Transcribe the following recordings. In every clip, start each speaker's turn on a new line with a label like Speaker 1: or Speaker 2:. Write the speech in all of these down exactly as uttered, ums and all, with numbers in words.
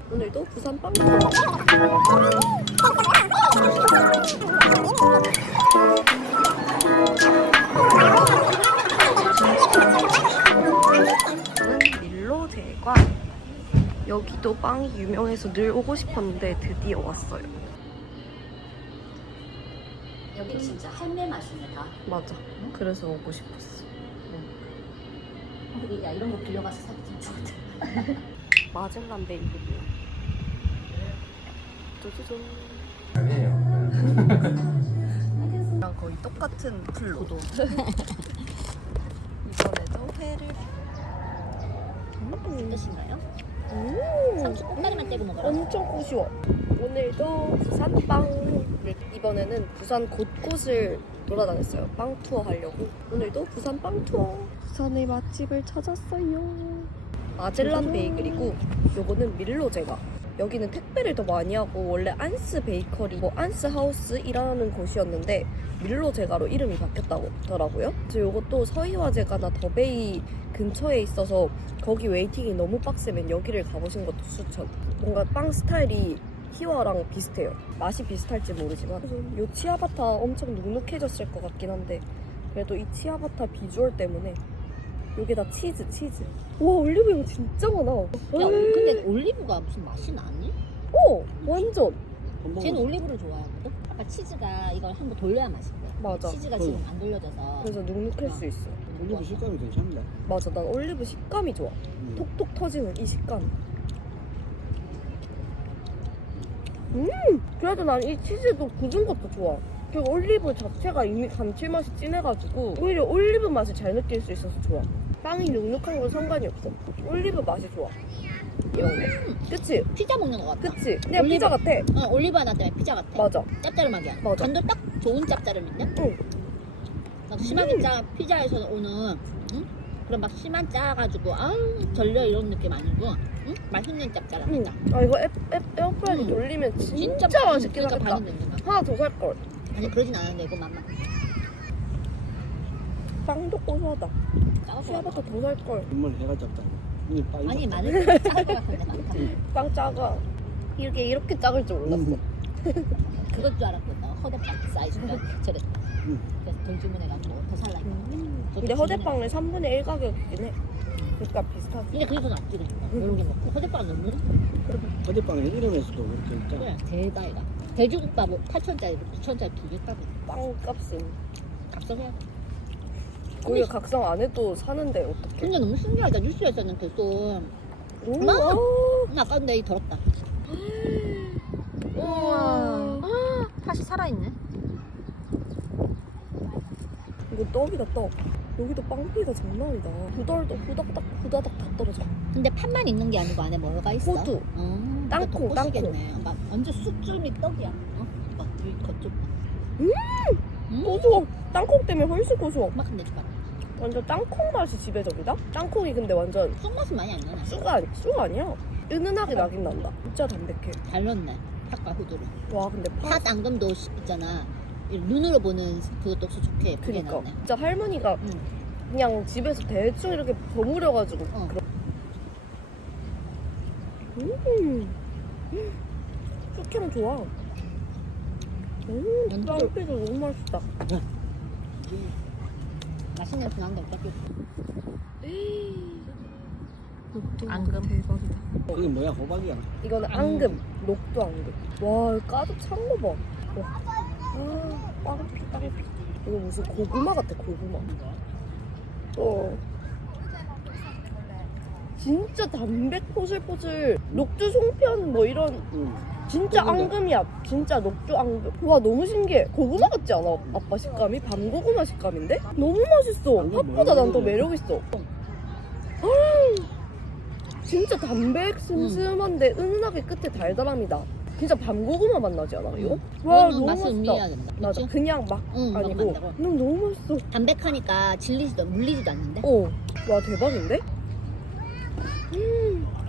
Speaker 1: 오늘도 부산 빵 밀로제과. 여기도 빵이 유명해서 늘 오고 싶었는데 드디어 왔어요.
Speaker 2: 여기 진짜 할매 맛이네 다.
Speaker 1: 맞아. 그래서 오고 싶었어.
Speaker 2: 우리 야 이런 거 빌려가서 사도 좀 좋겠다.
Speaker 1: 마젤란 베이글이요. 짜자잔. 랑 거의 똑같은 플로도. 이번에도 회를. 음.
Speaker 2: 뜻인가요?
Speaker 1: 음.
Speaker 2: 상추 꼭다리만 떼고 먹어라.
Speaker 1: 엄청 고시워. 오늘도 부산 빵. 이번에는 부산 곳곳을 돌아다녔어요. 빵 투어 하려고. 오늘도 부산 빵 투어. 부산의 맛집을 찾았어요. 마젤란 베이글이고 요거는 밀로제과. 여기는 택배를 더 많이 하고 원래 안스 베이커리, 뭐 안스 하우스이라는 곳이었는데 밀로제과로 이름이 바뀌었다고 하더라고요. 그래서 요것도 서희화제과나 더베이 근처에 있어서 거기 웨이팅이 너무 빡세면 여기를 가보신 것도 추천. 뭔가 빵 스타일이 희화랑 비슷해요. 맛이 비슷할지 모르지만 요 치아바타 엄청 눅눅해졌을 것 같긴 한데 그래도 이 치아바타 비주얼 때문에 요게 다 치즈 치즈. 와 올리브영 진짜 많아.
Speaker 2: 야 근데 올리브가 무슨 맛이 나니?
Speaker 1: 어 완전.
Speaker 2: 쟤는 올리브를 좋아하거든. 아까 치즈가 이걸 한번 돌려야 맛있고.
Speaker 1: 맞아.
Speaker 2: 치즈가 지금 안 돌려져서.
Speaker 1: 그래서 눅눅할 수 있어.
Speaker 3: 올리브 식감이 괜찮네.
Speaker 1: 맞아, 난 올리브 식감이 좋아.
Speaker 3: 음.
Speaker 1: 톡톡 터지는 이 식감. 음, 그래도 난 이 치즈도 굳은 것도 좋아. 그리고 올리브 자체가 이미 감칠맛이 진해가지고 오히려 올리브 맛을 잘 느낄 수 있어서 좋아. 빵이 눅눅한 건 상관이 없어. 올리브 맛이 좋아. 이런 거. 그치?
Speaker 2: 피자 먹는 것 같다.
Speaker 1: 그치? 그냥
Speaker 2: 올리브.
Speaker 1: 피자 같아.
Speaker 2: 어 올리브 하나 때문에 피자 같아.
Speaker 1: 맞아.
Speaker 2: 짭짤하게.
Speaker 1: 맞아.
Speaker 2: 간도 딱 좋은 짭짤함인데?
Speaker 1: 응.
Speaker 2: 막 심하게 짜 피자에서 오는 응? 그런 막 심한 짜가지고 아우 절려 이런 느낌 아니고 응? 맛있는 짭짤함이다.
Speaker 1: 응. 아 이거 에, 에, 에어프라이기
Speaker 2: 음.
Speaker 1: 돌리면 진짜,
Speaker 2: 진짜
Speaker 1: 맛있긴
Speaker 2: 그러니까
Speaker 1: 하겠다.
Speaker 2: 반응 된다.
Speaker 1: 하나 더 살걸.
Speaker 2: 아니 그러진 않았는데 이거 맛만.
Speaker 1: 빵도 고소하다.
Speaker 2: 짜고
Speaker 1: 치아바타 더 살걸.
Speaker 3: 정말 해가 작다. 이게 빵이
Speaker 2: 아니
Speaker 3: 작다.
Speaker 2: 마늘 작을 것 같은데 많다.
Speaker 1: 빵 작아. 이게 이렇게 작을 줄 몰랐어.
Speaker 3: 음.
Speaker 2: 그것 줄 알았거든. 허대빵 사이즈가 저랬다.
Speaker 3: 음.
Speaker 2: 그래서 덜 주문해가지고 더 살라 했거든.
Speaker 1: 음. 근데 허대빵은 삼분의 일 가격이긴 해. 그러니까 비슷하지.
Speaker 2: 근데 그게 더 낫지 그러니까. 이렇게 먹고 허대빵은 너무
Speaker 3: 어젯밤에 이름에서도 그렇게 있잖아.
Speaker 2: 그래 대박이다. 돼지국밥 팔천짜리 구천짜리 두 개 값이
Speaker 1: 빵값은.
Speaker 2: 값서해.
Speaker 1: 우리가 각성 안 해도 사는데 어떡해.
Speaker 2: 근데 너무 신기하다. 뉴스에서는 계속
Speaker 1: 오,
Speaker 2: 나-
Speaker 1: 아.
Speaker 2: 나 아까 근데 이 더럽다.
Speaker 1: 우와.
Speaker 2: 다시 살아있네.
Speaker 1: 이거 떡이다 떡. 여기도 빵피가 장난 아니다. 후덜도 후닥닥 후다닥 다 떨어져.
Speaker 2: 근데 판만 있는 게 아니고 안에 뭐가 있어?
Speaker 1: 호두.
Speaker 2: 어,
Speaker 1: 땅콩,
Speaker 2: 덕분이겠네. 막 완전 쑥줄미 떡이야. 어? 막 여기 겉쪽.
Speaker 1: 음!
Speaker 2: 음.
Speaker 1: 고소워. 땅콩 때문에 훨씬 고소워.
Speaker 2: 막 한대 줘봐.
Speaker 1: 완전 땅콩 맛이 지배적이다. 땅콩이 근데 완전
Speaker 2: 쑥맛은 많이 안 나네.
Speaker 1: 쑥 아니 쑥 아니야. 은은하게 나긴 난다. 진짜 담백해.
Speaker 2: 잘 넣네. 팥과 후두를.
Speaker 1: 와 근데 파.
Speaker 2: 팥 앙금도 시- 있잖아. 이 눈으로 보는 그것도 없어 좋게 예쁘게
Speaker 1: 그니까
Speaker 2: 나왔네.
Speaker 1: 진짜 할머니가
Speaker 2: 응.
Speaker 1: 그냥 집에서 대충 이렇게 버무려가지고.
Speaker 2: 어.
Speaker 1: 그런- 음. 쑥향 좋아. 음.
Speaker 2: 완전
Speaker 1: 빵피도 너무 맛있다.
Speaker 2: 맛있는 분한 게 없다.
Speaker 1: 녹두
Speaker 2: 앙금.
Speaker 1: 대박이다.
Speaker 3: 그게 뭐야 호박이야.
Speaker 1: 이거는 앙금, 녹두 앙금. 와 가득 찬 거 봐. 와. 아, 빵피 빵피. 이거 무슨 고구마 같아 고구마. 어. 진짜 담백 포슬포슬. 녹두 송편 뭐 이런
Speaker 3: 응.
Speaker 1: 진짜
Speaker 3: 고구마.
Speaker 1: 앙금이야. 진짜 녹두 앙금. 와 너무 신기해. 고구마 같지 않아? 아빠 식감이 밤고구마 식감인데? 너무 맛있어.
Speaker 3: 앙금
Speaker 1: 팥보다 난 더
Speaker 3: 뭐야?
Speaker 1: 매력 있어. 진짜 담백 슴슴한데 은은하게 끝에 달달함이다. 진짜 밤고구마 맛 나지 않아 이거? 와
Speaker 2: 이거는
Speaker 1: 너무
Speaker 2: 맛을
Speaker 1: 맛있다.
Speaker 2: 음미해야 된다.
Speaker 1: 맞아.
Speaker 2: 그치?
Speaker 1: 그냥 막
Speaker 2: 응, 막
Speaker 1: 아니고
Speaker 2: 만다고.
Speaker 1: 너무 너무 맛있어.
Speaker 2: 담백하니까 질리지도 물리지도 않는데.
Speaker 1: 어. 와 대박인데? 음.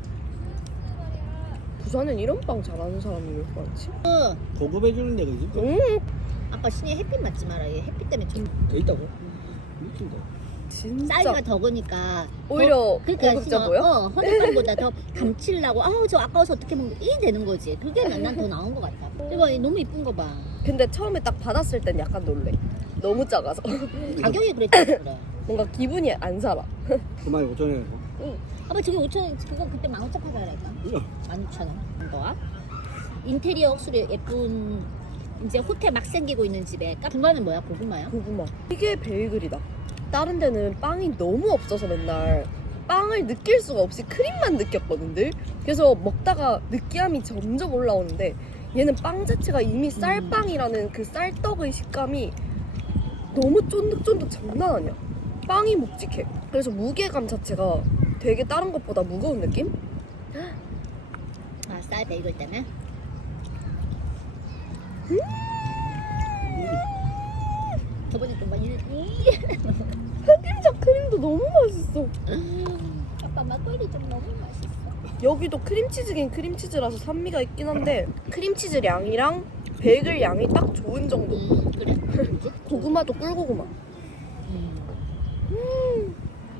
Speaker 1: 부산엔 이런 빵 잘하는 사람이 왜 이렇게 많지?
Speaker 2: 그
Speaker 3: 고급해주는 데가 있을까?
Speaker 1: 음.
Speaker 2: 아까 신의 햇빛 맞지 마라. 얘 햇빛 때문에 좀
Speaker 3: 돼 있다고? 미친다.
Speaker 1: 진짜
Speaker 2: 사이즈가 적으니까
Speaker 1: 오히려
Speaker 2: 그러니까
Speaker 1: 고급져
Speaker 2: 지금,
Speaker 1: 보여?
Speaker 2: 어, 헌옷빵보다 더 감칠라고 아우 저 아까워서 어떻게 먹는 이 되는 거지. 그게 난 더 나은 것 같아. 이거 너무 이쁜 거 봐.
Speaker 1: 근데 처음에 딱 받았을 땐 약간 놀래. 너무 작아서
Speaker 2: 가격이 그랬지 그래.
Speaker 1: 뭔가 기분이 안 살아.
Speaker 3: 그만이 오천 원이고.
Speaker 2: 아빠 저게 오천 원 그거 그때 만 오천 팔아라니까. 만 오천 원 이거야. 인테리어 억수로 예쁜 이제 호텔 막 생기고 있는 집에 까- 중간은 뭐야 고구마야?
Speaker 1: 고구마. 이게 베이글이다. 다른 데는 빵이 너무 없어서 맨날 빵을 느낄 수가 없이 크림만 느꼈거든 늘. 그래서 먹다가 느끼함이 점점 올라오는데 얘는 빵 자체가 이미 쌀빵이라는 그 쌀떡의 식감이 너무 쫀득쫀득 장난 아니야. 빵이 묵직해. 그래서 무게감 자체가 되게 다른 것보다 무거운 느낌?
Speaker 2: 아 쌀 베이글 때문에? 저번에 좀 많이
Speaker 1: 흑임자 크림도 너무 맛있어.
Speaker 2: 아빠 막걸리 좀 너무 맛있어.
Speaker 1: 여기도 크림치즈긴 크림치즈라서 산미가 있긴 한데 크림치즈 양이랑 베이글 양이 딱 좋은 정도.
Speaker 2: 음 그래.
Speaker 1: 고구마도 꿀고구마.
Speaker 2: 음.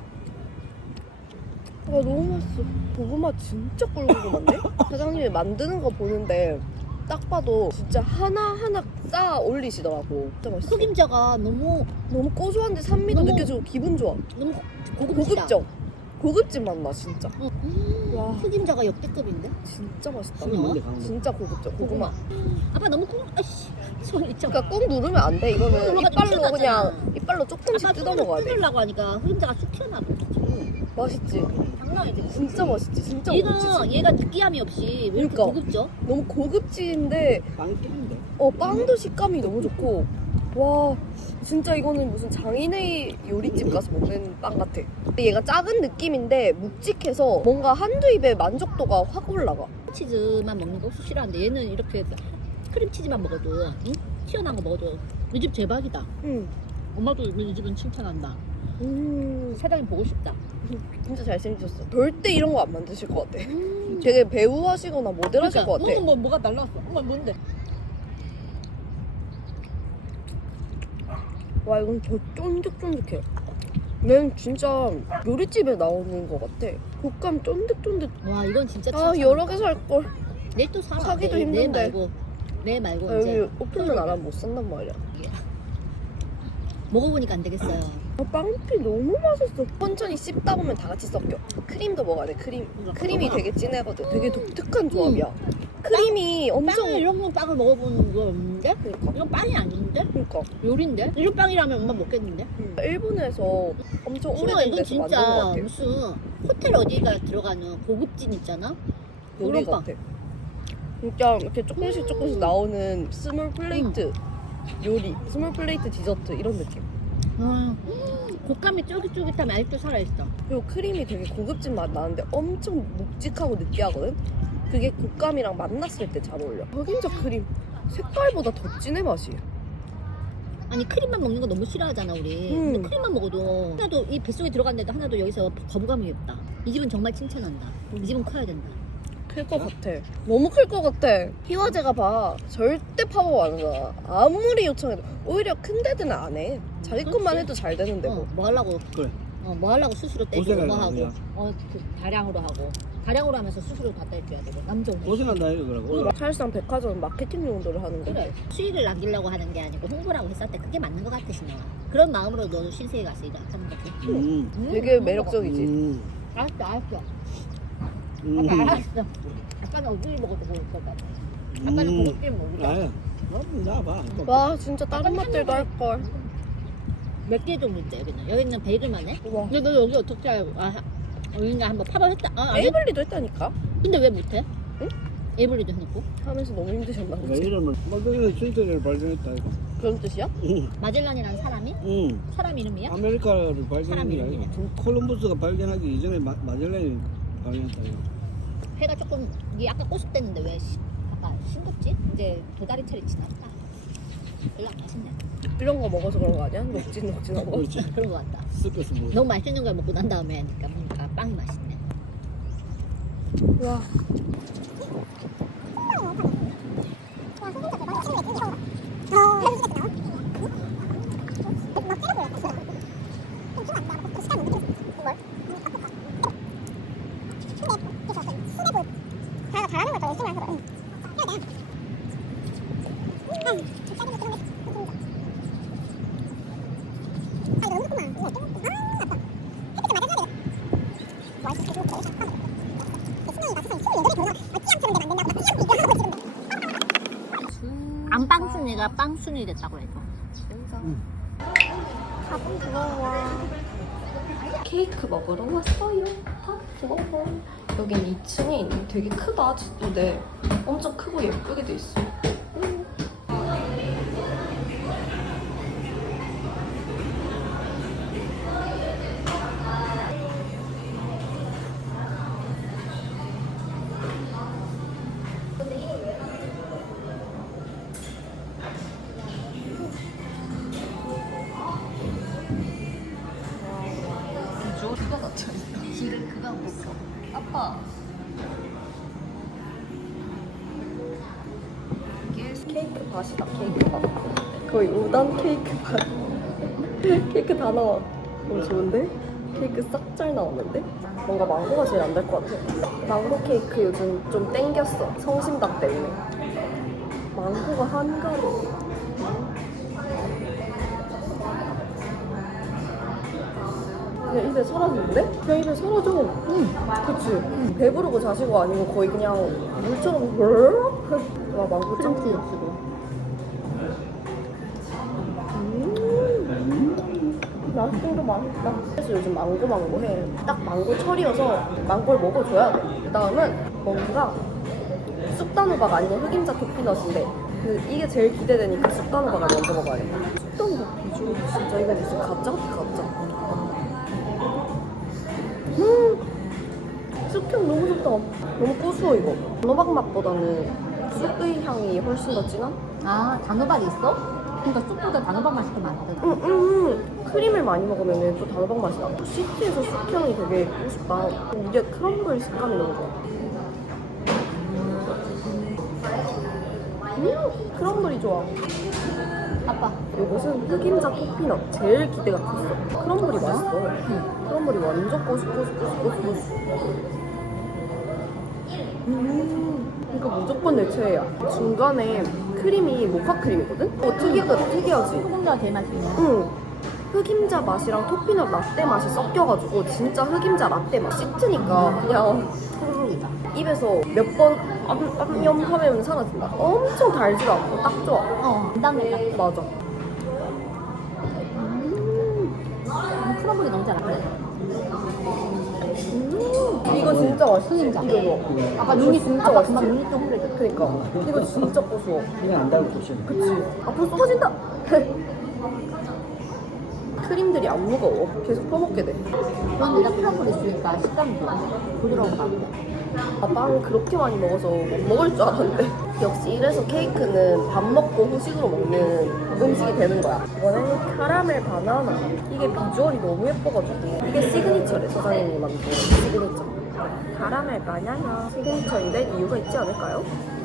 Speaker 1: 아 너무 맛있어. 고구마 진짜 꿀고구마인데? 사장님이 만드는 거 보는데 딱 봐도 진짜 하나하나 쌓아 올리시더라고. 진짜 맛있어.
Speaker 2: 흑임자가 너무
Speaker 1: 너무 고소한데 산미도
Speaker 2: 너무-
Speaker 1: 느껴지고 기분 좋아.
Speaker 2: 너무 고급지다.
Speaker 1: 고급져. 고급진 맛 나 진짜.
Speaker 2: 어. 음,
Speaker 1: 와.
Speaker 2: 흑임자가 역대급인데?
Speaker 1: 진짜 맛있다.
Speaker 2: 진짜?
Speaker 3: 뭔데 강한 거.
Speaker 1: 진짜 고급져. 고구마.
Speaker 2: 아빠 너무 꿀 아이씨 손 있죠?
Speaker 1: 그러니까 꾹 누르면 안 돼. 이거는
Speaker 2: 눌러가지고
Speaker 1: 이빨로
Speaker 2: 튀어나왔잖아.
Speaker 1: 그냥 이빨로 조금씩
Speaker 2: 아빠
Speaker 1: 뜯어
Speaker 2: 손으로
Speaker 1: 먹어야 돼.
Speaker 2: 뜯으려고 하니까 흑임자가 쑥 튀어나와.
Speaker 1: 맛있지.
Speaker 2: 장난 아니지.
Speaker 1: 진짜 맛있지. 진짜
Speaker 2: 얘가
Speaker 1: 고급지지.
Speaker 2: 얘가 느끼함이 없이 왜 이렇게
Speaker 1: 그러니까.
Speaker 2: 고급져?
Speaker 1: 너무 고급진데
Speaker 3: 빵이 뚫린데.
Speaker 1: 어 빵도 식감이 너무 좋고 와 진짜 이거는 무슨 장인의 요리집 가서 먹는 빵 같아. 근데 얘가 작은 느낌인데 묵직해서 뭔가 한두 입에 만족도가 확 올라가.
Speaker 2: 치즈만 먹는 거 싫어하는데 얘는 이렇게 크림치즈만 먹어도 응? 튀어나온 거 먹어도 이 집 대박이다.
Speaker 1: 음.
Speaker 2: 엄마도 이 집은 칭찬한다.
Speaker 1: 음
Speaker 2: 사장님 보고 싶다.
Speaker 1: 진짜 잘생기셨어. 절대 이런 거 안 만드실 것 같아. 되게 배우 하시거나 모델 하실 것 같아.
Speaker 2: 뭐, 뭐, 뭐가 날라왔어. 엄마 뭔데?
Speaker 1: 와 이건 더 쫀득쫀득해. 얘는 진짜 요리집에 나오는 것 같아. 곶감 쫀득쫀득.
Speaker 2: 와 이건 진짜
Speaker 1: 아
Speaker 2: 칭찬.
Speaker 1: 여러 개 살걸.
Speaker 2: 내일 또 사라.
Speaker 1: 사기도
Speaker 2: 내일, 내일
Speaker 1: 힘든데.
Speaker 2: 말고 내일 말고
Speaker 1: 아, 여기
Speaker 2: 이제
Speaker 1: 오픈은 안 하면 못 산단 말이야.
Speaker 2: 먹어보니까 안 되겠어요.
Speaker 1: 아, 빵피 너무 맛있어. 천천히 씹다 보면 다 같이 섞여. 크림도 먹어야 돼. 크림. 크림이 되게 진하거든. 되게 독특한 조합이야. 크림이 엄청.
Speaker 2: 빵을 이런 건 빵을 먹어보는 거 없는데?
Speaker 1: 그러니까.
Speaker 2: 이건 빵이 아닌데?
Speaker 1: 그러니까.
Speaker 2: 요리인데? 이런 빵이라면 엄마 먹겠는데?
Speaker 1: 음. 일본에서 엄청
Speaker 2: 신영아
Speaker 1: 오래된
Speaker 2: 이건
Speaker 1: 데서 만든 것
Speaker 2: 진짜
Speaker 1: 같아.
Speaker 2: 무슨 호텔 어디가 들어가는 고급진 있잖아?
Speaker 1: 요리
Speaker 2: 그런 빵.
Speaker 1: 같아. 진짜 이렇게 조금씩 조금씩 나오는 스몰 플레이트 요리, 스몰 플레이트 디저트 이런 느낌.
Speaker 2: 아, 곶감이 쫄깃쫄깃하면 아직도 살아있어.
Speaker 1: 그리고 크림이 되게 고급진 맛 나는데 엄청 묵직하고 느끼하거든? 그게 곶감이랑 만났을 때 잘 어울려. 흑임자 크림 색깔보다 더 진해 맛이.
Speaker 2: 아니 크림만 먹는 거 너무 싫어하잖아 우리.
Speaker 1: 음.
Speaker 2: 근데 크림만 먹어도 하나도 이 뱃속에 들어갔는데도 하나도 여기서 거부감이 없다. 이 집은 정말 칭찬한다. 이 집은 커야 된다.
Speaker 1: 클 것 같아. 너무 클 것 같아. 희화제가 봐. 절대 파워 안 하잖아. 아무리 요청해도. 오히려 큰 데들은 안 해. 자기
Speaker 2: 그렇지.
Speaker 1: 것만 해도 잘 되는데
Speaker 2: 어,
Speaker 1: 뭐.
Speaker 2: 뭐 하려고
Speaker 3: 그래.
Speaker 2: 어, 뭐 하려고 수수료 떼고
Speaker 3: 고생할
Speaker 2: 뭐
Speaker 3: 거
Speaker 2: 하고
Speaker 3: 아니야.
Speaker 2: 어, 그 다량으로 하고 다량으로 하면서 수수료 다 떼줘야 되고 남자 오늘
Speaker 3: 고생한다 이거 그러고.
Speaker 1: 사실상 백화점은 마케팅 용도를 하는 거.
Speaker 2: 그래 수익을 남기려고 하는 게 아니고 홍보라고 했을 때 그게 맞는 것 같아 신영아. 그런 마음으로 너도 신세계 가서 일을 하는 거지.
Speaker 3: 음.
Speaker 2: 음,
Speaker 1: 되게
Speaker 2: 음,
Speaker 1: 매력적이지.
Speaker 3: 음.
Speaker 2: 알았어 알았어.
Speaker 3: 음.
Speaker 2: 아빠 알았어. 아빠는 어디 먹어도 먹을 것 같아. 아빠는
Speaker 3: 음.
Speaker 2: 고급진 먹으자.
Speaker 3: 아야. 너무 나봐.
Speaker 1: 와 진짜 다른 맛들도 할걸.
Speaker 2: 몇 개 정도 있대 여기는. 여기는 베이글만 해?
Speaker 1: 와.
Speaker 2: 근데 너 여기 어떻게 알고? 아 여기가 한번 파봐했다. 아, 안 했...
Speaker 1: 에이블리도 했다니까?
Speaker 2: 근데 왜 못해?
Speaker 1: 응?
Speaker 2: 에이블리도 해놓고?
Speaker 1: 하면서 너무 힘드셨나
Speaker 3: 왜
Speaker 1: 보지.
Speaker 3: 이러면 막대기에서 트위터를 발견했다 이거.
Speaker 1: 그런 뜻이야?
Speaker 3: 응.
Speaker 2: 마젤란이라는 사람이?
Speaker 3: 응.
Speaker 2: 사람 이름이야?
Speaker 3: 아메리카를
Speaker 2: 사람
Speaker 3: 발견한 게
Speaker 2: 이름이네.
Speaker 3: 아니고 콜럼버스가 발견하기 이전에 마, 마젤란이 발견했다 이거.
Speaker 2: 해가 조금 이게 아까 꼬숩댔는데 왜 시, 아까 싱겁지? 이제 도다리철이 지났다. 별로 안 맛있네.
Speaker 1: 이런 거 먹어서 그런 거 아니야? 녹진녹진한 거?
Speaker 3: 그렇지.
Speaker 2: 그런 거 같다.
Speaker 3: 섞어서 뭐.
Speaker 2: 너무 맛있는 걸 먹고 난 다음에 하니까 뭔가 빵이 맛있네.
Speaker 1: 와.
Speaker 4: 어.
Speaker 2: 안 빵순이가 빵순이 됐다고 해서.
Speaker 1: 가끔 부러워. 케이크 먹으러 왔어요. 다 부러워. 여긴 이 층에 있는 되게 크다. 근데 엄청 크고 예쁘게 돼 있어. 음. 비주얼 누가 닫혀있어?
Speaker 2: 지금 그거 하고 있어.
Speaker 1: 아빠. 이게 케이크 밭이다. 케이크 밭. 거의 오 단 케이크 밭. 케이크 다 나와. 너무 좋은데? 케이크 싹 잘 나오는데? 뭔가 망고가 제일 안 될 것 같아. 망고 케이크 요즘 좀 땡겼어. 성심당 때문에. 망고가 한가리. 그냥 입에 사라지는데? 그냥 입에 사라져. 응. 그치? 응. 배부르고 자시고 아니고 거의 그냥 물처럼 헐? 와, 망고 짱 귀엽고. 음. 맛있도 맛있다. 그래서 요즘 망고 망고 해. 딱 망고 철이어서 망고를 먹어줘야 돼. 그 다음은 뭔가 쑥단호박 아니면 흑임자 토피넛인데 그 이게 제일 기대되니까 쑥단호박을 먼저 먹어야겠다. 쑥단호박 비주얼 진짜 이거 무슨 가짜 같아 가짜. 음, 쑥향 너무 좋다. 너무 고소해 이거. 단호박 맛보다는 쑥의 향이 훨씬 더 진한?
Speaker 2: 아, 단호박이 있어? 그러니까 쑥보다 단호박 맛이 더 많거든.
Speaker 1: 응, 응, 응. 크림을 많이 먹으면 또 단호박 맛이 나. 시트에서 쑥향이 되게 고소다. 이게 크럼블 식감이 너무 좋아. 음, 크럼블이 좋아.
Speaker 2: 아빠.
Speaker 1: 이것은 흑임자 토피넛. 제일 기대가 컸어. 크럼블이 맛있어. 응. 크럼블이 완전 고소고소고소고소. 음, 이거 무조건 내 최애야. 중간에 크림이 모카 크림이거든? 어, 특이하다, 특이하지?
Speaker 2: 흑임자가 제일 맛있네.
Speaker 1: 응. 흑임자 맛이랑 토피넛 라떼 맛이 섞여가지고 진짜 흑임자 라떼 맛. 씹으니까 그냥
Speaker 2: 소르르이다.
Speaker 1: 입에서 몇 번 암염하면 사라진다. 엄청 달지도 않고 딱 좋아.
Speaker 2: 어, 안 담겨.
Speaker 1: 맞아.
Speaker 2: 트러블이 너무 잘 안 돼.
Speaker 1: 음, 이거 진짜 맛있지?
Speaker 2: 흑임자.
Speaker 1: 이거 이거.
Speaker 2: 아까
Speaker 1: 이거
Speaker 2: 눈이
Speaker 1: 진짜
Speaker 2: 아까
Speaker 1: 맛있지?
Speaker 2: 금방 눈이 좀 흐르죠.
Speaker 1: 그니까 이거 진짜 고소워.
Speaker 3: 그냥 안 달고 조심.
Speaker 1: 그치? 앞으로 쏟아진다. 크림들이 안 무거워. 계속 퍼먹게 돼.
Speaker 2: 그런 데다 트러블 있으니까 식감이 좋아. 부드러운 것 같아.
Speaker 1: 아, 빵 그렇게 많이 먹어서 못 먹을 줄 알았는데. 역시 이래서 케이크는 밥 먹고 후식으로 먹는 음식이 되는 거야. 이거는 카라멜 바나나. 이게 비주얼이 너무 예뻐가지고. 이게 시그니처래, 사장님이 만든 시그니처. 카라멜 바나나. 시그니처인데 이유가 있지 않을까요?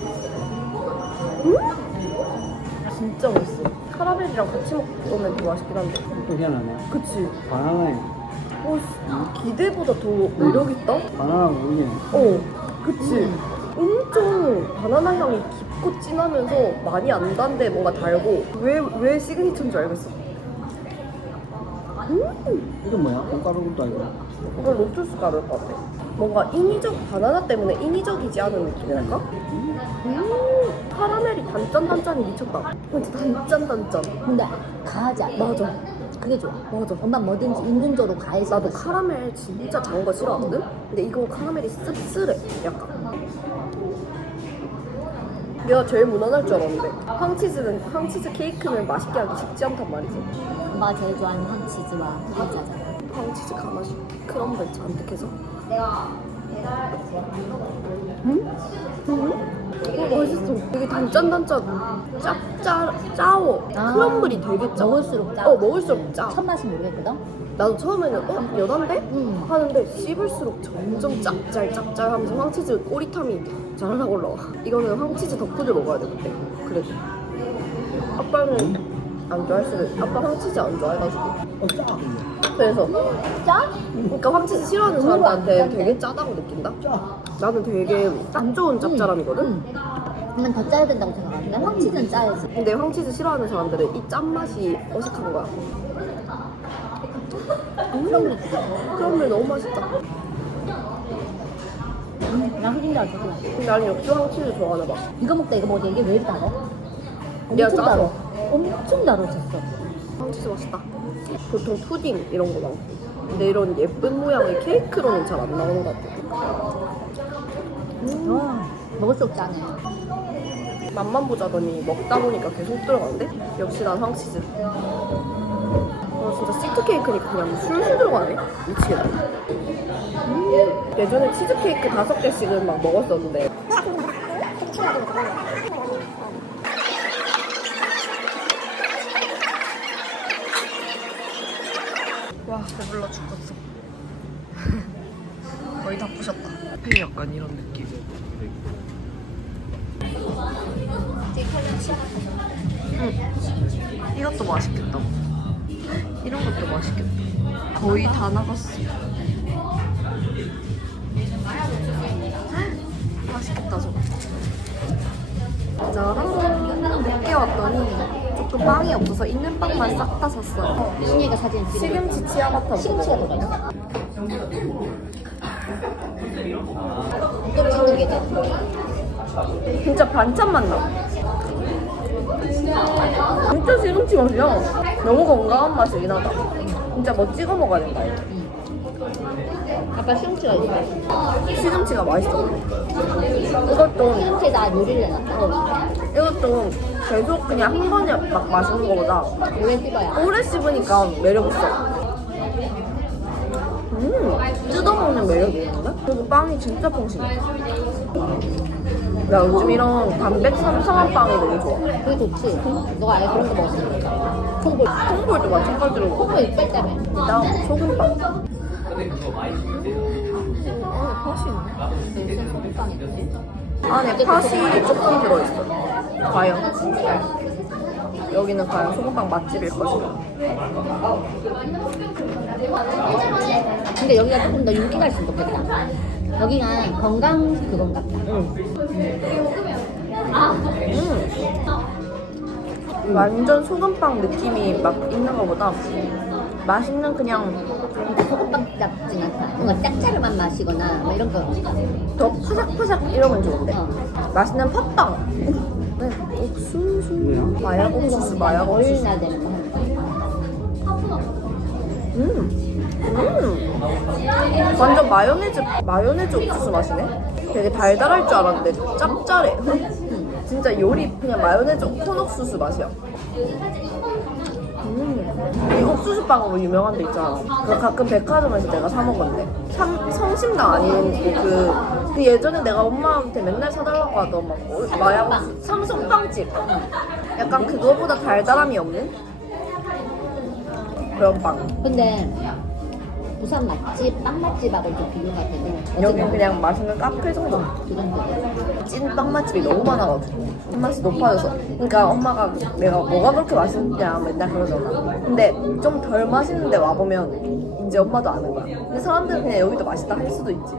Speaker 1: 음? 진짜 맛있어. 카라멜이랑 같이 먹으면 더 맛있긴 한데.
Speaker 3: 또 희한하네.
Speaker 1: 그치?
Speaker 3: 바나나에
Speaker 1: 어, 씨, 기대보다 더 매력있다?
Speaker 3: 바나나가 울리네.
Speaker 1: 어, 그치? 엄청 바나나 향이 깊고 진하면서 많이 안 단데 뭔가 달고 왜, 왜 시그니처인 줄 알겠어. 음,
Speaker 3: 이건 뭐야? 꽃가루도 아니고.
Speaker 1: 이건 로투스 가루일 것 같아. 뭔가 인위적, 바나나 때문에 인위적이지 않은 느낌이랄까? 음, 카라멜이 단짠단짠이 미쳤다. 진짜 단짠단짠.
Speaker 2: 근데 가하지 않아.
Speaker 1: 맞아.
Speaker 2: 그게 좋아.
Speaker 1: 맞아.
Speaker 2: 엄마 뭐든지 인근적으로 가해서
Speaker 1: 나도 카라멜 진짜 단 거 싫어하거든? 근데 이거 카라멜이 씁쓸해, 약간. 내가 제일 무난할 줄 알았는데 황치즈는, 황치즈 케이크는 맛있게 하기 쉽지 않단 말이지.
Speaker 2: 엄마가 제일 좋아하는 황치즈와 흑임자잖아.
Speaker 1: 황치즈 가마시 크럼블 잔뜩 해서. 응? 응? 어, 맛있어. 되게 단짠단짠 짭짜 짜워.
Speaker 2: 아,
Speaker 1: 크럼블이 되게 짜.
Speaker 2: 먹을수록 짜.
Speaker 1: 어, 먹을수록 짜.
Speaker 2: 첫 맛은 모르겠거든?
Speaker 1: 나도 처음에는 어? 여단데?
Speaker 2: 응.
Speaker 1: 하는데 씹을수록 점점 짭짤짭짤하면서 황치즈 꼬리탐이 자라락 올라와. 이거는 황치즈 덕후들 먹어야 돼 그때. 그래도 아빠는 안 좋아할 수도 있어. 아빠 황치즈 안 좋아해가지고.
Speaker 3: 어, 짜.
Speaker 1: 그래서
Speaker 2: 짜?
Speaker 1: 그러니까 황치즈 싫어하는 사람들한테 되게 짜다고 느낀다? 나는 되게 딱 좋은 짭짤함이거든?
Speaker 2: 응. 그러면 더 짜야 된다고 생각하는데 황치즈는 짜야지.
Speaker 1: 근데 황치즈 싫어하는 사람들은 이 짠맛이 어색한 거야.
Speaker 2: 크럼블
Speaker 1: 크럼블 너무 맛있다.
Speaker 2: 음, 나 흑임자 안 좋아.
Speaker 1: 근데 나는 역시 황치즈 좋아하나 봐.
Speaker 2: 이거 먹다 이거 먹자. 이게 왜 이렇게 달아?
Speaker 1: 야,
Speaker 2: 엄청
Speaker 1: 짜서.
Speaker 2: 달아. 엄청 달아졌어.
Speaker 1: 황치즈 맛있다. 보통 푸딩 이런 거 많고. 근데 이런 예쁜 모양의 케이크로는 잘 안 나오는 것 같아.
Speaker 2: 와, 먹을수록 짜네.
Speaker 1: 맛만 보자더니 먹다 보니까 계속 들어가는데? 역시 난 황치즈. 어, 진짜 시트 케이크니까 그냥 술술 들어가네? 미치겠다. 음. 예전에 치즈케이크 다섯 개씩은 막 먹었었는데. 와, 배불러 죽겠어. 거의 다 부셨다. 회 약간 이런 느낌. 응. 이것도 맛있겠다. 이런 것도 맛있겠다. 거의 다 나갔어. 맛있겠다, 저거. 짜라란. 늦게 왔더니 조금 빵이 없어서 있는 빵만 싹 다 샀어요.
Speaker 2: 신이가 사진 찍어.
Speaker 1: 시금치 치아바타
Speaker 2: 시금치가
Speaker 1: 먹어요.
Speaker 2: 들어가 또 찍는 게 돼.
Speaker 1: 진짜 반찬 맛 나. 진짜 시금치 맛이야. 너무 건강한 맛이긴 하다. 진짜 뭐 찍어 먹어야 된다.
Speaker 2: 아빠 시금치가 있어.
Speaker 1: 시금치가 맛있어. 이것도
Speaker 2: 시금치에다 요리를 해놨다.
Speaker 1: 이것도 계속 그냥 한 번에 막 마시는 거보다
Speaker 2: 오래 씹어야.
Speaker 1: 오래 씹으니까 매력 있어. 음, 뜯어먹는 매력이 있는데? 그리고 빵이 진짜 퐁신해. 나 요즘 이런 담백 삼성한 빵이 너무 좋아.
Speaker 2: 그게 좋지. 너가 아예 그런 거 먹었으니까. 콩불.
Speaker 1: 콩볼도 마찬가지로 먹어.
Speaker 2: 콩불 이빨 때문에.
Speaker 1: 그다음 소금빵. 안에 팥이 있네.
Speaker 2: 무슨 소금빵이지?
Speaker 1: 안에 팥이 조금 들어있어. 과연. 여기는 과연 소금빵 맛집일 것인가.
Speaker 2: 근데 여기가 조금 더 윤기가 있으면 좋겠다. 여기가 건강 그건 같다.
Speaker 1: 응. 음. 완전 소금빵 느낌이 막 있는 것보다 맛있는 그냥
Speaker 2: 그러니까 소금빵 같진 않다. 뭔가 짭짤한 맛이거나 뭐 이런 거.
Speaker 1: 더 파삭파삭 이러면 좋은데.
Speaker 2: 어.
Speaker 1: 맛있는 팥빵. 네, 옥수수. 마약 옥수수, 마약
Speaker 2: 오일
Speaker 1: 옥수수.
Speaker 2: 나야 되는 거.
Speaker 1: 음. 음. 완전 마요네즈, 마요네즈 옥수수 맛이네. 되게 달달할 줄 알았는데 짭짤해. 진짜 요리 그냥 마요네즈 콘옥수수 맛이야. 음. 이 옥수수빵으로 유명한 데 있잖아. 그거 가끔 백화점에서 내가 사 먹었는데. 삼, 성심당 아니고 그, 그 예전에 내가 엄마한테 맨날 사달라고 하던 막 어, 마약 옥수수 삼성빵집. 약간 그거보다 달달함이 없는 그런 빵.
Speaker 2: 근데 부산 맛집, 빵 맛집하고 좀 비교가 되네.
Speaker 1: 여긴 그냥 맛있는 카페 정도.
Speaker 2: 그 정도.
Speaker 1: 찐 빵 맛집이 너무 많아가지고 입맛이 높아져서. 그러니까 엄마가 내가 뭐가 그렇게 맛있냐 맨날 그러잖아. 근데 좀 덜 맛있는데 와보면 이제 엄마도 아는 거야. 근데 사람들은 그냥 여기도 맛있다 할 수도 있지.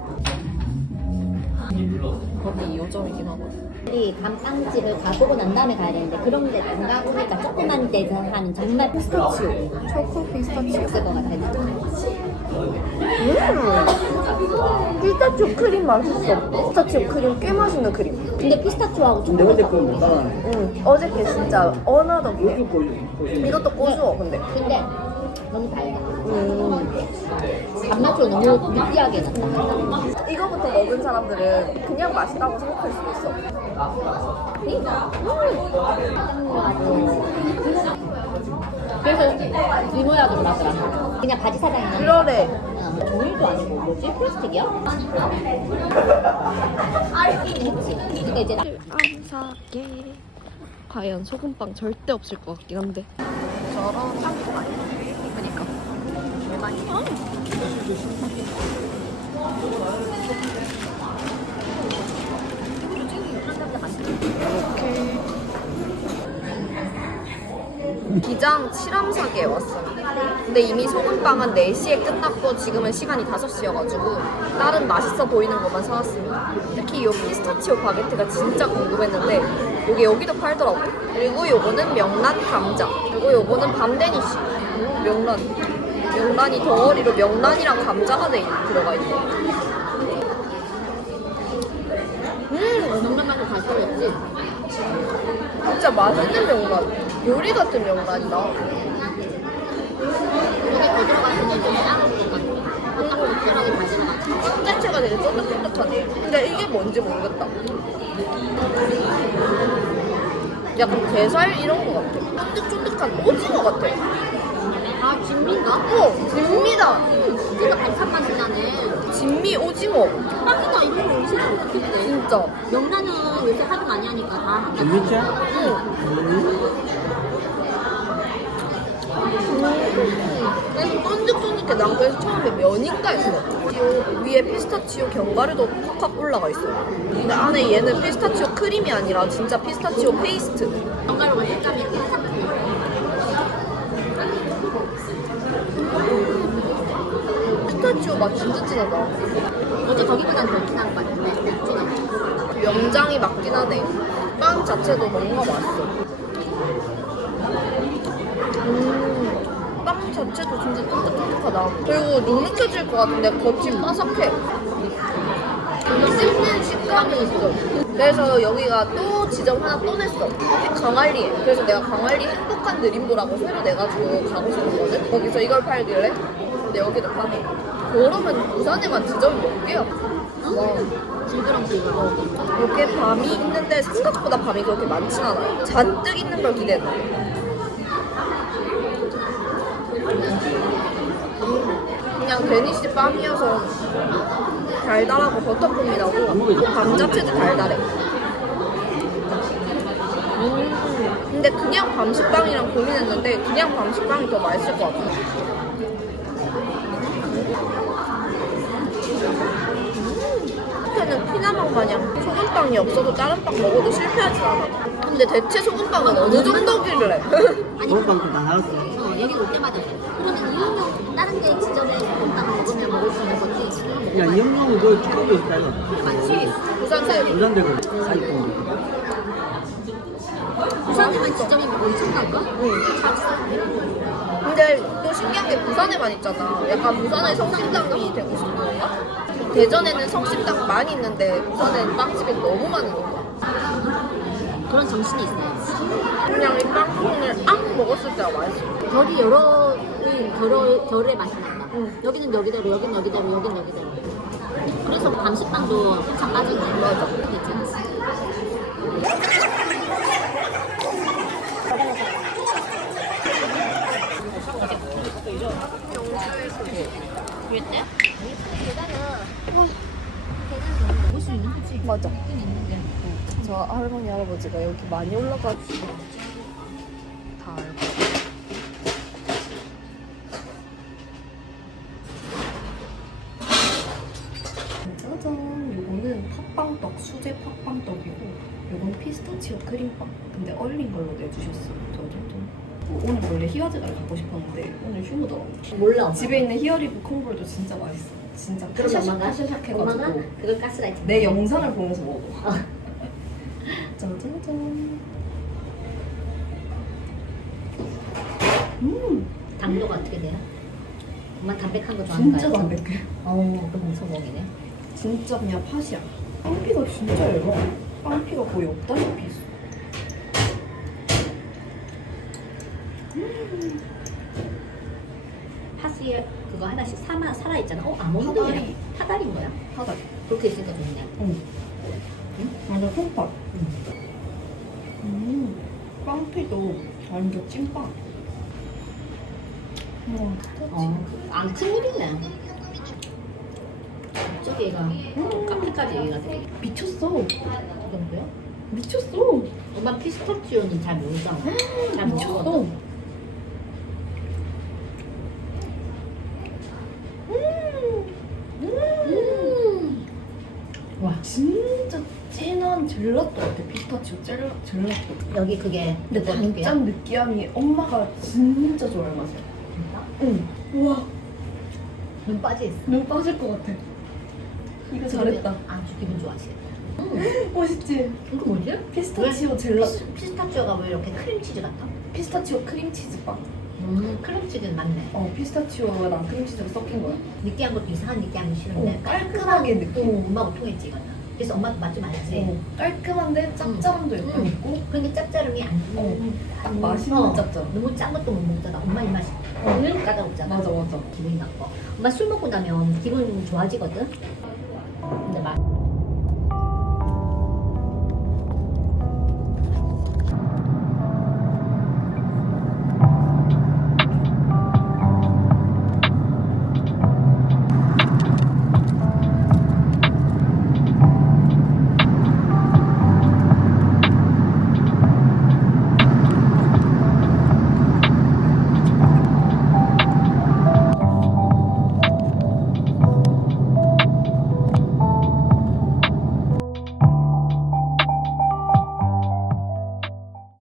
Speaker 1: 거기 이 호점이긴 하거든.
Speaker 2: 우리 감빵집을 가보고 난 다음에 가야 되는데 그런 데 안 가보니까 조그만 데서 하는 정말
Speaker 1: 피스타치오, 초코 피스타치오.
Speaker 2: 있을 것 같아.
Speaker 1: 음, 피스타치오 크림 맛있어. 피스타치오 크림 꽤 맛있는 크림.
Speaker 2: 근데 피스타치오하고 좀
Speaker 3: 근데 그걸 못 따라하네.
Speaker 1: 응, 어저께 진짜 어나더 게.
Speaker 3: 이것도 꼬시.
Speaker 1: 이것도 고소해 근데.
Speaker 2: 근데 너무 달다.
Speaker 1: 음.
Speaker 2: 단맛으로 너무 느끼하게 났다.
Speaker 1: 이거부터 먹은 사람들은 그냥 맛있다고 생각할 수도 있어.
Speaker 2: 그래서 이 모양으로 나더라. 그냥 바지 사장이
Speaker 1: 그러래.
Speaker 2: 어, 종이도 아니고 뭐지? 플라스틱이야? 그치? 근데 이제 나
Speaker 1: 암사계. 과연 소금빵 절대 없을 것 같긴 한데. 저런 빵도 아니야. 그니까. 이렇게. 기장 칠암사기에 왔어요. 근데 이미 소금빵은 네 시에 끝났고 지금은 시간이 다섯 시여가지고 다른 맛있어 보이는 것만 사왔습니다. 특히 이 피스타치오 바게트가 진짜 궁금했는데 요게 여기도 팔더라고. 그리고 요거는 명란 감자. 그리고 요거는 밤데니쉬. 명란. 명란이 덩어리로 명란이랑 감자가 돼 있, 들어가 있네. 음!
Speaker 2: 명란만도 잘 썰었지?
Speaker 1: 진짜 맛있는 명란. 요리 같은 명란이다.
Speaker 2: 여기 더 들어가는 건 좀 따로 것 같아. 아까 고추랑이 다 들어갔어.
Speaker 1: 빵 자체가 되게 쫀득쫀득하네. 근데 이게 뭔지 모르겠다. 약간 게살 이런 거 같아. 쫀득쫀득한 오징어 같아.
Speaker 2: 아, 진미인가?
Speaker 1: 어, 진미다.
Speaker 2: 진짜 반찬 맛이 나네.
Speaker 1: 진미 오징어.
Speaker 2: 빵이가 이런 거 음식을 어떻게 해?
Speaker 1: 진짜.
Speaker 2: 명란은 요새 하도 많이 하니까 다 한다.
Speaker 3: 진미채?
Speaker 1: 응. 그래서 쫀득쫀득해. 난 그래서 처음에 면인가 했어. 요 위에 피스타치오 견과류도 팍팍 올라가 있어요. 근데 안에 얘는 피스타치오 크림이 아니라 진짜 피스타치오 페이스트.
Speaker 2: 견과류가 색감이 파삭해.
Speaker 1: 피스타치오 맛 진짜 진하다.
Speaker 2: 어제 거기보단 더 진한 것 같은데. 진해.
Speaker 1: 명장이 맞긴 하네. 빵 자체도 뭔가 맛있어. 음, 빵 자체도 진짜 쫀득쫀득하다. 그리고 눅눅해질 것 같은데 겉이 바삭해. 씹는 식감이 있어. 그래서 여기가 또 지점 하나 또 냈어. 강알리에. 그래서 내가 강알리 행복한 느림보라고 새로 내가지고 가고 싶었거든. 거기서 이걸 팔길래. 근데 여기도 파네. 그러면 부산에만 지점이 몇 개야? 와.
Speaker 2: 징그렁징그렁.
Speaker 1: 이렇게 밤이 있는데 생각보다 밤이 그렇게 많진 않아요. 잔뜩 있는 걸 기대했는데. 그냥 데니시 빵이어서 달달하고 버터크림이 나고 밤 자체도 달달해. 음, 근데 그냥 밤식빵이랑 고민했는데 그냥 밤식빵이 더 맛있을 것 같아. 는 피나방 마냥 소금빵이 없어도 다른 빵 먹어도 실패하지 않아. 근데 대체 소금빵은 어느 정도길래?
Speaker 3: 소금빵도 다 나왔어.
Speaker 2: 어, 여기 올 때마다 그래. 그러면 이용용 다른 데 지점에 볶음밥 먹으면 먹을 수 있는 거지.
Speaker 3: 야, 이형용은 그 초록도 있다, 이거.
Speaker 2: 많지.
Speaker 1: 부산사에
Speaker 3: 부산대고 사이고.
Speaker 2: 부산에만 지점이면 엄청날까?
Speaker 1: 응.
Speaker 2: 자주 사는데.
Speaker 1: 근데 또 신기한 게 부산에만 있잖아. 약간 부산의 성심당이 되고 싶은 건가? 대전에는 성심당 많이 있는데 부산에 빵집이 너무 많은 거야.
Speaker 2: 그런 정신이 있어요.
Speaker 1: 그냥 이 빵콩을 앙 먹었을 때가 맛있어.
Speaker 2: 결이 여러 결 결의 맛이 난다.
Speaker 1: 응.
Speaker 2: 여기는 여기대로, 여기는 여기대로, 여기는 여기대로. 그래서 밤식빵도 한참 빠졌네.
Speaker 1: 맞아.
Speaker 2: 괜찮았어. 그랬대? 먹을 수 있는 거지.
Speaker 1: 맞아.
Speaker 2: 있긴 있는데.
Speaker 1: 저 할머니 할아버지가 여기 많이 올라가지고 다 알고. 짜잔, 요거는 팥빵떡, 수제 팥빵떡이고 요건 피스타치오 크림빵. 근데 얼린 걸로 내주셨어요. 짜잔짠. 뭐 오늘 원래 히와즈가를 가고 싶었는데 오늘 휴무더라고.
Speaker 2: 몰라.
Speaker 1: 집에 있는 히어리브 콩볼도 진짜 맛있어. 진짜
Speaker 2: 그럼 엄마가
Speaker 1: 샤샥
Speaker 2: 엄마가
Speaker 1: 해가지고
Speaker 2: 그걸 가스라이팅.
Speaker 1: 내 영상을 보면서 먹어.
Speaker 2: 어.
Speaker 1: 짜잔짠. 음,
Speaker 2: 당도가 어떻게 돼요? 엄마 담백한 거 좋아하는 거
Speaker 1: 진짜
Speaker 2: 알죠?
Speaker 1: 담백해.
Speaker 2: 어, 그럼 엄청 먹이네.
Speaker 1: 진짜 그냥 팥이야. 빵피가 진짜 얇아. 빵피가 거의 없다시피 있어.
Speaker 2: 팥이 그거 하나씩 살아, 살아있잖아. 어, 아몬드야.
Speaker 1: 파다리.
Speaker 2: 파다리인 거야?
Speaker 1: 하다.
Speaker 2: 그렇게 있으니까 좋네.
Speaker 1: 응. 응? 완전 콩팥.
Speaker 2: 응.
Speaker 1: 음, 빵피도 완전 찐빵. 와, 터치.
Speaker 2: 어, 안 큰일이네. 저기 얘가 카페까지 얘가 돼.
Speaker 1: 미쳤어.
Speaker 2: 그런 거야?
Speaker 1: 미쳤어.
Speaker 2: 엄마 피스타치오는 잘 모르잖아. 잘
Speaker 1: 미쳤어.
Speaker 2: 모르거든.
Speaker 1: 음.
Speaker 2: 와.
Speaker 1: 진짜 진한 젤라 젤라또 같아. 피스타치오 젤라, 젤라또.
Speaker 2: 여기 그게
Speaker 1: 근데
Speaker 2: 그거 두 개야?
Speaker 1: 단짠 느끼함이 엄마가 진짜 좋아할 맛이야.
Speaker 2: 진짜?
Speaker 1: 응. 우와,
Speaker 2: 눈 빠지 있어.
Speaker 1: 눈 빠질 것 같아. 이거 잘했다.
Speaker 2: 아주 기분 좋아지겠다. 음.
Speaker 1: 멋있지?
Speaker 2: 이거 뭐지?
Speaker 1: 피스타치오 젤라,
Speaker 2: 피스, 피스타치오가 왜 이렇게 크림치즈 같아?
Speaker 1: 피스타치오 크림치즈 빵.
Speaker 2: 음, 크림치즈는 맞네.
Speaker 1: 어, 피스타치오랑 크림치즈가 섞인 거야.
Speaker 2: 느끼한 것도 이상한 느끼함이 싫은데
Speaker 1: 어, 깔끔하게 느끼해.
Speaker 2: 어, 엄마하고 통했지 이거는. 그래서 엄마도 맛 좀 알지.
Speaker 1: 어, 깔끔한데 짭짤함도 약간
Speaker 2: 음.
Speaker 1: 있고
Speaker 2: 근데 짭짤함이 안
Speaker 1: 어, 딱 맛있는
Speaker 2: 어,
Speaker 1: 짭짤함.
Speaker 2: 너무 짠 것도 못 먹잖아. 엄마 입맛이 오늘 까다롭잖아.
Speaker 1: 맞아 맞아.
Speaker 2: 기분이 나빠. 엄마 술 먹고 나면 기분 좋아지거든. 근데 맛